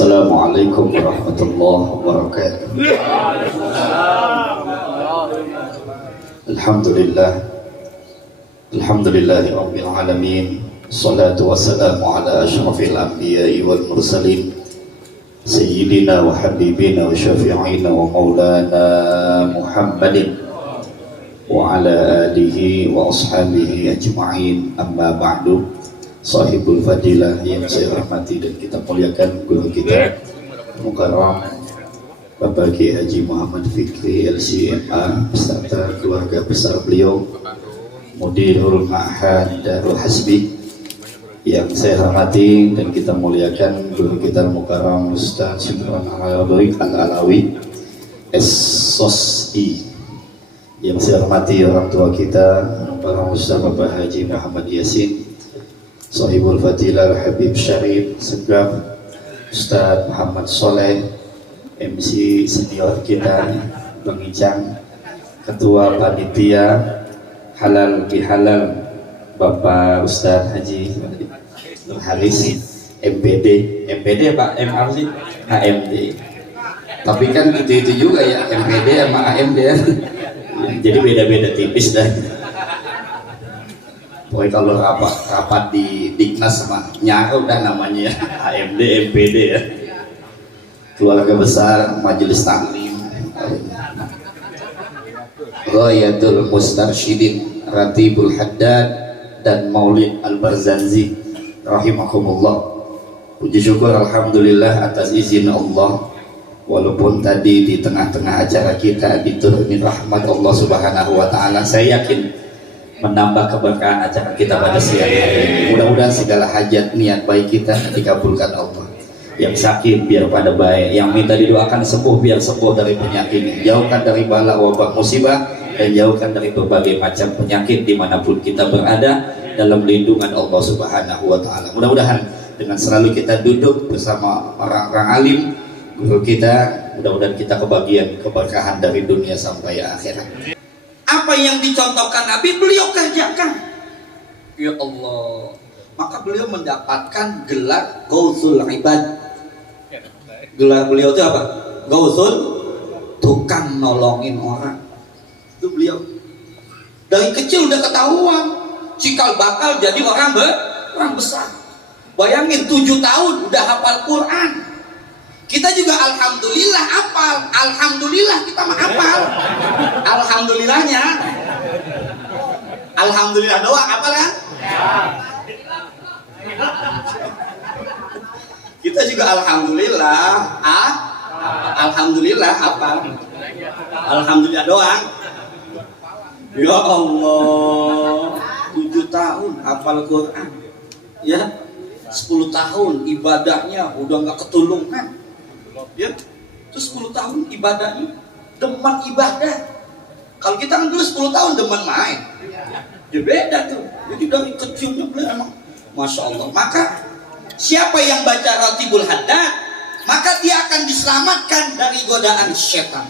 Assalamualaikum warahmatullahi wabarakatuh. Alhamdulillah, alhamdulillahi rabbil alamin. Salatu wassalamu ala asyrafil anbiya'i wal mursalin, sayyidina wa habibina wa syafi'ina wa maulana Muhammadin wa ala alihi wa ashabihi ajma'in. Amma ba'du. Sahibul fadilah yang saya hormati dan kita muliakan, guru kita Mukarram Bapak Kiai Haji Muhammad Fikri LCMA beserta keluarga besar beliau, Mudirul Ma'had Darul Hasbi yang saya hormati dan kita muliakan, guru kita Mukarram Ustaz Syukran Al-Alawi SOSI yang saya hormati, orang tua kita para Ustaz Bapak Haji Muhammad Yasin Sahibul Fadilah Habib Syarif Segaf, Ustaz Muhammad Soleh MC senior kita, Bang Ijang, Ketua Panitia Halal Bihalal Bapak Ustaz Haji Nur Haris MPD Pak MR sih HMD, tapi kan itu juga ya, MPD sama AMD ya. Jadi beda-beda tipis dah. Pokoknya kalau rapat di Diknas sama nyaru dan namanya ya, AMD MPD ya. Keluarga besar Majelis Taklim Ghayatul Mustarsyidin Ratibul Haddad dan Maulid Al-Barzanzi rahimahumullah. Puji syukur alhamdulillah atas izin Allah, walaupun tadi di tengah-tengah acara kita dituruni rahmat Allah Subhanahu wa taala, saya yakin menambah keberkahan acara kita pada siang hari ini. Mudah-mudahan segala hajat niat baik kita dikabulkan Allah. Yang sakit biar pada baik, yang minta didoakan sembuh biar sembuh dari penyakit ini, jauhkan dari bala wabah musibah dan jauhkan dari berbagai macam penyakit dimanapun kita berada dalam lindungan Allah Subhanahu wa taala. Mudah-mudahan dengan selalu kita duduk bersama orang-orang alim, guru kita, mudah-mudahan kita kebagian keberkahan dari dunia sampai akhirat. Apa yang dicontohkan Nabi beliau kerjakan, ya Allah, maka beliau mendapatkan gelar Gausul Ibad. Gelar beliau itu apa? Gausul, tukang nolongin orang. Itu beliau dari kecil udah ketahuan cikal bakal jadi orang besar. Bayangin 7 tahun udah hafal Quran. Kita juga alhamdulillah hafal. Alhamdulillah kita mah hafal. Alhamdulillahnya. Alhamdulillah doang hafal kan? Kita juga alhamdulillah, alhamdulillah hafal. Alhamdulillah doang. Ya Allah, 7 tahun hafal Quran. Ya, 10 tahun ibadahnya udah nggak ketulungan. Ya, terus 10 tahun ibadahnya demen ibadah. Kalau kita kan dulu 10 tahun demen main, ya beda tuh. Jadi dari kecilnya beliau emang Masya Allah. Maka siapa yang baca Ratibul Haddad, maka dia akan diselamatkan dari godaan setan.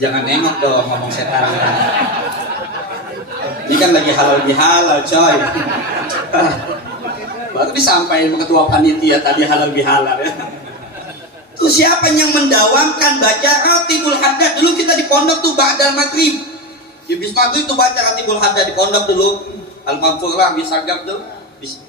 Jangan nengok dong ngomong setan. Ini kan lagi halal bihalal coy. Baru disampaikan ketua panitia tadi halal bihalal ya. Tuh siapa yang mendawamkan baca Ratibul Haddad? Dulu kita di pondok tuh ba'dal maghrib. Ya bis maghrib tuh baca Ratibul Haddad di pondok dulu. Al-Maghfurah bisa gab tuh. Bis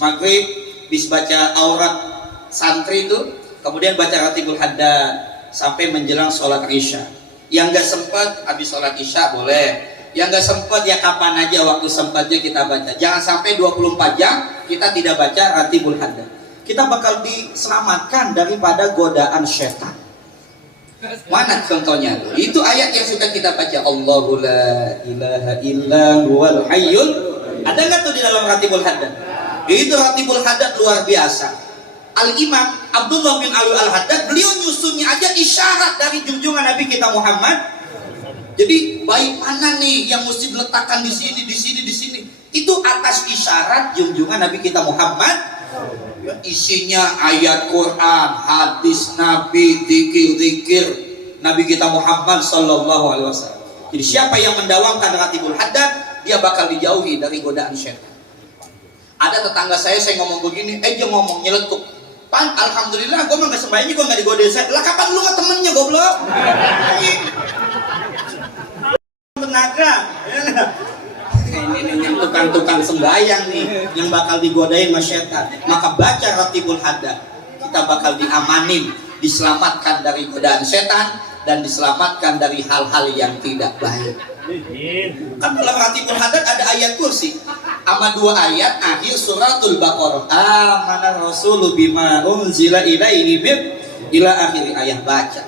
maghrib bis baca aurat santri tuh. Kemudian baca Ratibul Haddad sampai menjelang sholat Isya. Yang nggak sempat habis sholat Isya boleh. Yang nggak sempat ya kapan aja waktu sempatnya kita baca. Jangan sampai 24 jam kita tidak baca Ratibul Haddad. Kita bakal diselamatkan daripada godaan setan. Mana contohnya? Itu ayat yang sudah kita baca. Allahu la ilaha illa huwal hayyul. Ada nggak tuh di dalam Ratibul Haddad? Itu Ratibul Haddad luar biasa. Al-Imam Abdullah bin Alwi Al-Haddad, beliau nyusunnya aja isyarat dari junjungan Nabi kita Muhammad. Jadi baik mana nih yang mesti diletakkan di sini, di sini, di sini. Itu atas isyarat junjungan Nabi kita Muhammad. Ya, isinya ayat Quran, hadis Nabi, zikir-zikir Nabi kita Muhammad Sallallahu Alaihi Wasallam. Jadi siapa yang mendawamkan Ratibul Haddad, dia bakal dijauhi dari godaan syaitan. Ada tetangga saya ngomong begini, dia ngomong nyeletuk. Pan, alhamdulillah, gue mah gak sembahyang, gue gak digodain saya. Lah kapan lu ke temennya goblok? Tenaga. Ini yang tukang-tukang sembahyang nih, yang bakal digodain sama setan. Maka baca Ratibul Haddad, kita bakal diamanin, diselamatkan dari godaan setan dan diselamatkan dari hal-hal yang tidak baik. Kan dalam Ratibul Haddad ada ayat kursi sama 2 ayat akhir suratul Baqarah. Amana rasulu bima unzila ilaihi ila akhir ayat. Baca.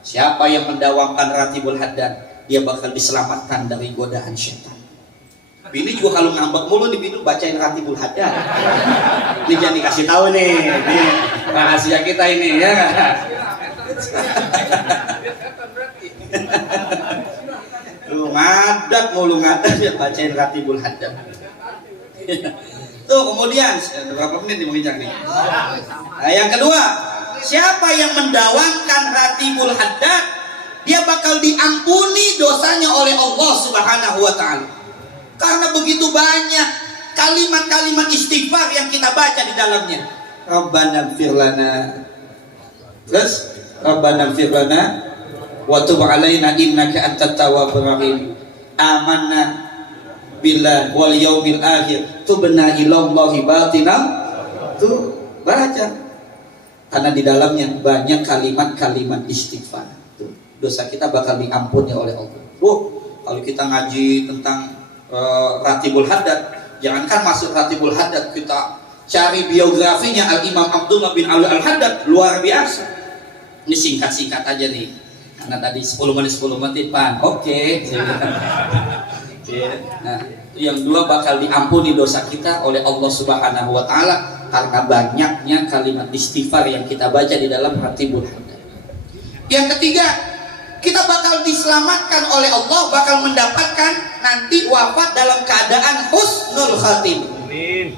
Siapa yang mendawamkan Ratibul Haddad, dia bakal diselamatkan dari godaan setan. Bini juga kalau ngambek mulu di bini bacain Ratibul Haddad. Ini jangan dikasih tahu nih. Nih rahasia kita ini ya. Lu ngadat mulu ngadat ya bacain Ratibul Haddad. Tuh kemudian berapa menit nih menginjak nih. Nah, yang kedua, siapa yang mendawamkan Ratibul Haddad, dia bakal diampuni dosanya oleh Allah Subhanahu wa taala. Karena begitu banyak kalimat-kalimat istighfar yang kita baca di dalamnya. Rabbana ighfir lana. Terus Rabbana ighfir lana wa tub 'alaina innaka antat tawwabur rahim. Amanna billah wal yaumil akhir tubna ilallahi batinam. Tuh baca. Karena di dalamnya banyak kalimat-kalimat istighfar. Tuh, dosa kita bakal diampuni oleh Allah. Kalau kita ngaji tentang Ratibul Haddad, jangankan masuk Ratibul Haddad, kita cari biografinya Al-Imam Abdullah bin Ali Al-Haddad, luar biasa. Ini singkat-singkat aja nih, karena tadi 10 menit Pan. Oke. Nah, yang 2 bakal diampuni dosa kita oleh Allah Subhanahu wa taala karena banyaknya kalimat istighfar yang kita baca di dalam Ratibul Haddad. Yang ketiga, kita bakal diselamatkan oleh Allah, bakal mendapatkan nanti wafat dalam keadaan husnul khatimah. Amin.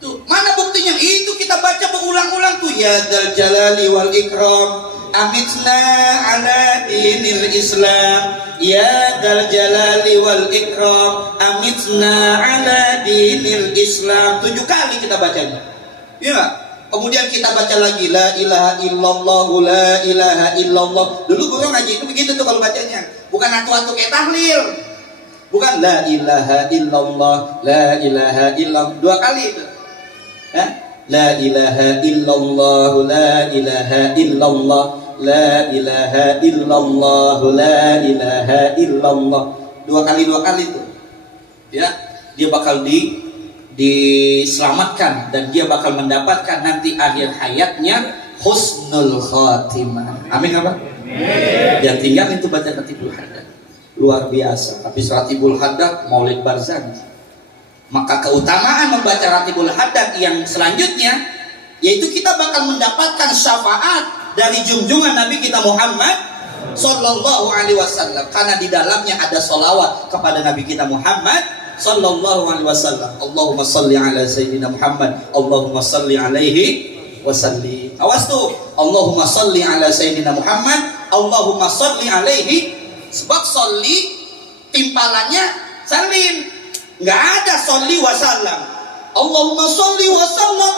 Tuh, mana buktinya? Itu kita baca berulang-ulang tuh, ya dzal jalali wal ikram amitna ala dinil Islam, ya dzal jalali wal ikram amitna ala dinil Islam. 7 kali kita bacanya. Iya enggak? Kemudian kita baca lagi la ilaha illallah, la ilaha illallah. Dulu guru ngaji itu begitu tuh kalau bacanya. Bukan atu-atu kayak tahlil. Bukan la ilaha illallah, la ilaha illallah 2 kali itu. Hah? La ilaha illallah, la ilaha illallah, la ilaha illallah, la ilaha illallah. 2 kali tuh. Ya, dia bakal diselamatkan dan dia bakal mendapatkan nanti akhir hayatnya husnul khatimah. Amin apa? Amin. Yang tinggal itu baca Ratibul Haddad. Luar biasa. Habis Ratibul Haddad Maulid Barzanji. Maka keutamaan membaca Ratibul Haddad yang selanjutnya yaitu kita bakal mendapatkan syafaat dari junjungan Nabi kita Muhammad sallallahu alaihi wasallam, karena di dalamnya ada sholawat kepada Nabi kita Muhammad sallallahu alaihi wasallam. Allahumma salli ala sayyidina Muhammad, Allahumma salli alaihi wasallim. Awas tuh, Allahumma salli ala sayyidina Muhammad, Allahumma salli alaihi. Sebab salli timpalannya salim, nggak ada salli wasallam. Allahumma salli wasallam,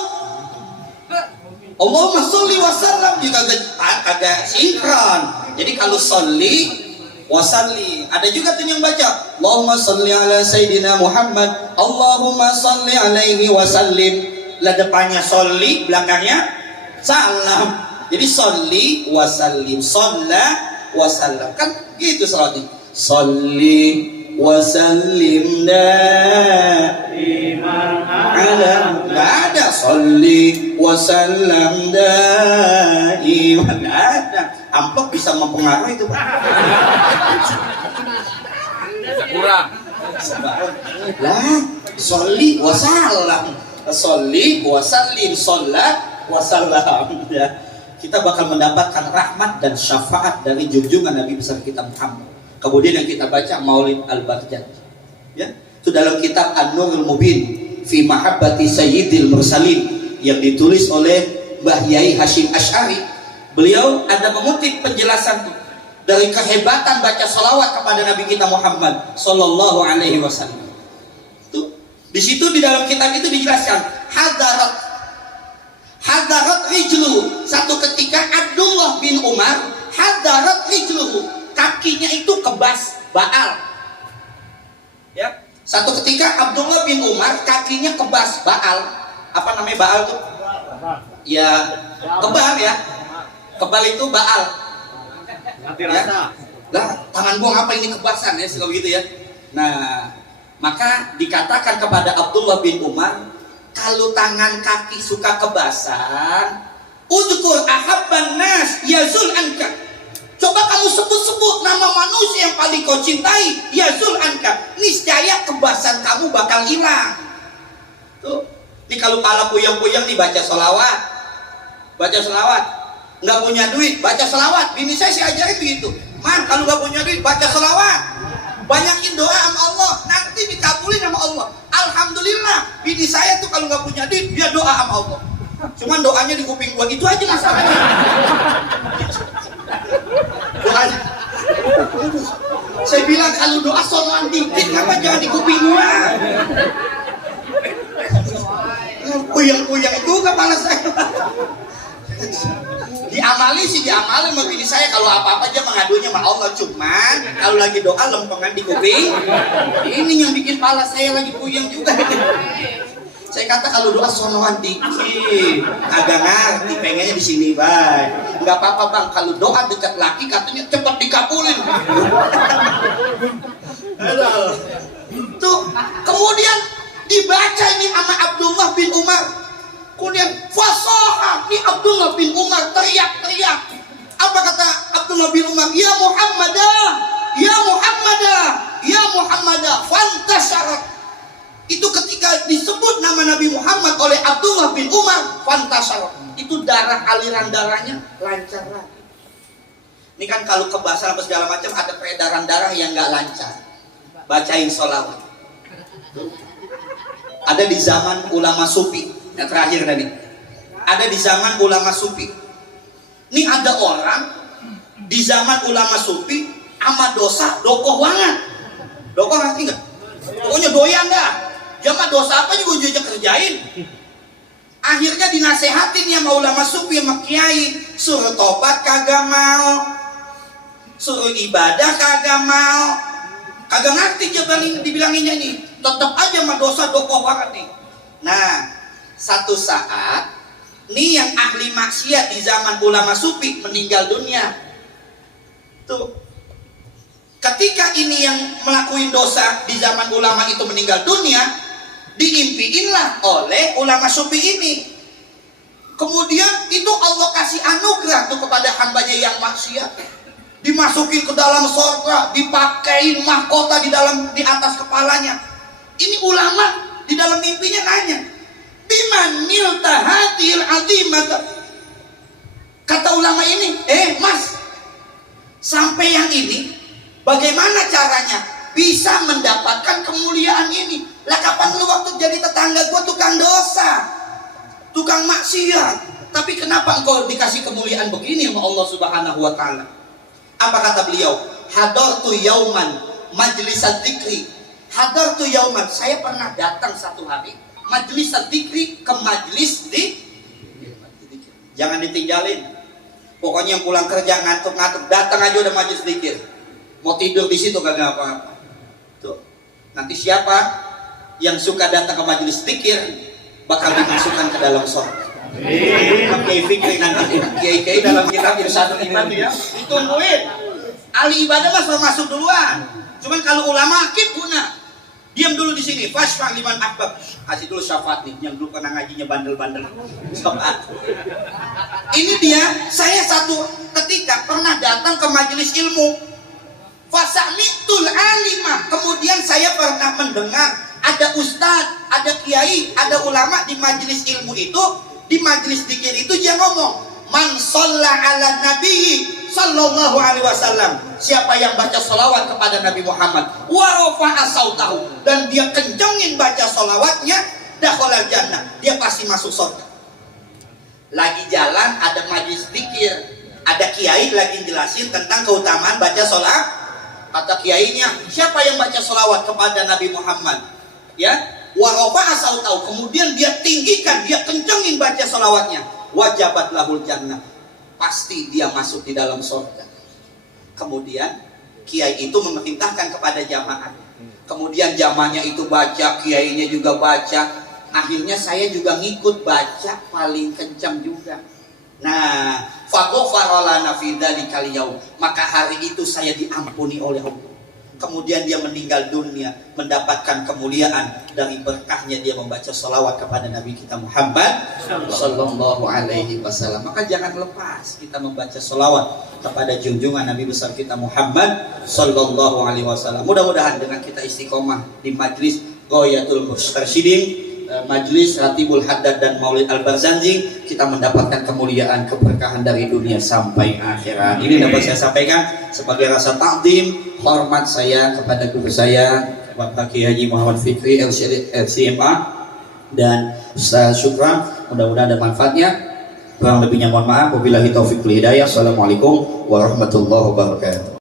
Allahumma salli wasallam juga agak sinkron. Jadi kalau salli wasalli, ada juga tuh yang baca Allahumma salli ala sayyidina Muhammad, Allahumma salli alaihi wasallim. Lah depannya salli, belakangnya salam. Jadi salli wasallim, shalla wasallam, kan gitu salatnya. Salli wasallim daiman ala, enggak ada salli wasallam daiman, enggak ada. Amplop bisa mempengaruhi itu, Pak. Kurang. Lah, sholli wasallam, sholli wasallim, sholat wasallam. Ya. Kita bakal mendapatkan rahmat dan syafaat dari junjungan Nabi besar kita Muhammad. Kemudian yang kita baca Maulid Al-Barzanji. Ya, itu dalam kitab An-Nurul Mubin fi Mahabbati Sayyidil Mursalin yang ditulis oleh Mbah Yai Hashim Asy'ari. Beliau ada mengutip penjelasan tuh dari kehebatan baca sholawat kepada Nabi kita Muhammad sallallahu alaihi wasallam. Tuh Di situ di dalam kitab itu dijelaskan hadarat rijlu. Satu ketika Abdullah bin Umar hadarat rijlu, kakinya itu kebas baal. Ya, satu ketika Abdullah bin Umar kakinya kebas baal. Apa namanya baal tuh? Ya, kebal ya. Kebal itu baal. Ya. Lah, tangan gua apa ini kebasan ya, kalau gitu ya. Nah, maka dikatakan kepada Abdullah bin Umar, kalau tangan kaki suka kebasan, udkur ahabban nas yazul anka. Coba kamu sebut-sebut nama manusia yang paling kau cintai, yazul anka. Niscaya kebasan kamu bakal hilang. Tuh, ini kalau pala puyang-puyang nih baca sholawat. Baca sholawat. Nggak punya duit, baca sholawat. Bini saya sih ajarin begitu. Man, kalau nggak punya duit, baca sholawat. Banyakin doa sama Allah, nanti dikabulin sama Allah. Alhamdulillah, bini saya tuh kalau nggak punya duit, dia doa sama Allah. Cuman doanya di kuping gua, itu aja masalahnya. Doanya. Saya bilang kalau doa sonoan dikit, kenapa jangan di kuping gua? Puyang-puyang itu kepala saya. Diamali sama bini saya, kalau apa-apa aja mengadunya sama Allah. Cuman kalau lagi doa lempengan di kuping, ini yang bikin pala saya lagi puyeng juga. Saya kata kalau doa sonoan dikit, agak ngerti, pengennya di sini bang. Nggak apa-apa bang, kalau doa dekat laki katanya cepat dikabulin. Tuh, kemudian dibaca ini sama Abdullah bin Umar. Kemudian fasoha, ini Abdullah bin Umar teriak-teriak. Apa kata Abdullah bin Umar? Ya Muhammadah, ya Muhammadah, ya Muhammadah. Fantasyarat. Itu ketika disebut nama Nabi Muhammad oleh Abdullah bin Umar, fantasyarat. Itu darah, aliran darahnya lancar lagi. Ini kan kalau kebasan apa segala macam ada peredaran darah yang nggak lancar. Bacain sholawat. Ada di zaman ulama sufi. Yang terakhir tadi, ada di zaman ulama sufi. Ini ada orang di zaman ulama sufi ama dosa dokoh banget. Dokoh ngerti nggak? Pokoknya doyan dah. Jamaah dosa apa juga dia kerjain. Akhirnya dinasehatin ya sama ulama sufi sama kiai, suruh tobat kagak mau, suruh ibadah kagak mau, kagak ngerti jalan dibilanginnya nih. Tetap aja sama dosa dokoh banget nih. Nah, satu saat nih yang ahli maksiat di zaman ulama sufi meninggal dunia. Tuh, ketika ini yang melakukan dosa di zaman ulama itu meninggal dunia, diimpiinlah oleh ulama sufi ini. Kemudian itu Allah kasih anugerah tuh kepada hambanya yang maksiat, dimasukin ke dalam surga, dipakein mahkota di atas kepalanya. Ini ulama di dalam mimpinya nanya, biman nilta hadil azimat. Kata ulama ini, mas, sampai yang ini bagaimana caranya bisa mendapatkan kemuliaan ini? Lah kapan lu waktu jadi tetangga gua tukang dosa, tukang maksiat, tapi kenapa engkau dikasih kemuliaan begini sama Allah Subhanahu wa taala? Apa kata beliau? Hadartu yauman majlis dzikri. Hadartu yauman, saya pernah datang satu hari majlis dzikri ke majlis di, jangan ditinggalin. Pokoknya yang pulang kerja ngantuk-ngantuk datang aja udah majlis dzikir. Mau tidur di situ kagak apa-apa. Tuh. Nanti siapa yang suka datang ke majlis dzikir bakal dimasukkan ke dalam surga. Kiai Fikri nanti kiai dalam kitab Irsyadul Iman ya. Ditungguin. Ahli ibadah mah sudah masuk duluan. Cuman kalau ulama kibuna diam dulu di sini, fasfa liman ahbab. Kasih dulu syafaat nih, yang dulu pernah ngajinya bandel-bandel. Syafaat. Ini dia, saya satu ketika pernah datang ke majelis ilmu. Fasami'tul alimah. Kemudian saya pernah mendengar ada ustadz, ada kiai, ada ulama di majelis ilmu itu, di majelis dzikir itu dia ngomong, man shalla ala nabi sallallahu alaihi wasallam, siapa yang baca sholawat kepada Nabi Muhammad wa rafa'a sautahu, dan dia kencengin baca sholawatnya, dakhalal jannah, dia pasti masuk surga. Lagi jalan ada majlis dzikir, ada kiai lagi jelasin tentang keutamaan baca sholawat. Kata kiainya, siapa yang baca sholawat kepada Nabi Muhammad, ya, warofa asal tahu, kemudian dia tinggikan, dia kencengin baca salawatnya, wajabat lahul jannah, pasti dia masuk di dalam surga. Kemudian kiai itu memerintahkan kepada jamaah, kemudian jamaahnya itu baca, kiainya juga baca, akhirnya saya juga ngikut baca paling kencang juga. Nah, faghfara lana fi dzalikal yaum, maka hari itu saya diampuni oleh Allah. Kemudian dia meninggal dunia mendapatkan kemuliaan dari berkahnya dia membaca salawat kepada Nabi kita Muhammad sallallahu alaihi wasallam. Maka jangan lepas kita membaca salawat kepada junjungan Nabi besar kita Muhammad sallallahu alaihi wasallam. Mudah-mudahan dengan kita istiqomah di majlis Ghayatul Mustarsyidin, Majlis Ratibul Haddad dan Maulid Al-Barzanji, kita mendapatkan kemuliaan, keberkahan dari dunia sampai akhirat. Ini dapat saya sampaikan sebagai rasa takdim, hormat saya kepada guru saya, Bapak Kiai Haji Muhammad Fikri LCMA dan Ustaz Syukran. Mudah-mudahan ada manfaatnya. Kurang lebihnya mohon maaf. Wabillahi taufiq wal hidayah. Assalamualaikum warahmatullahi wabarakatuh.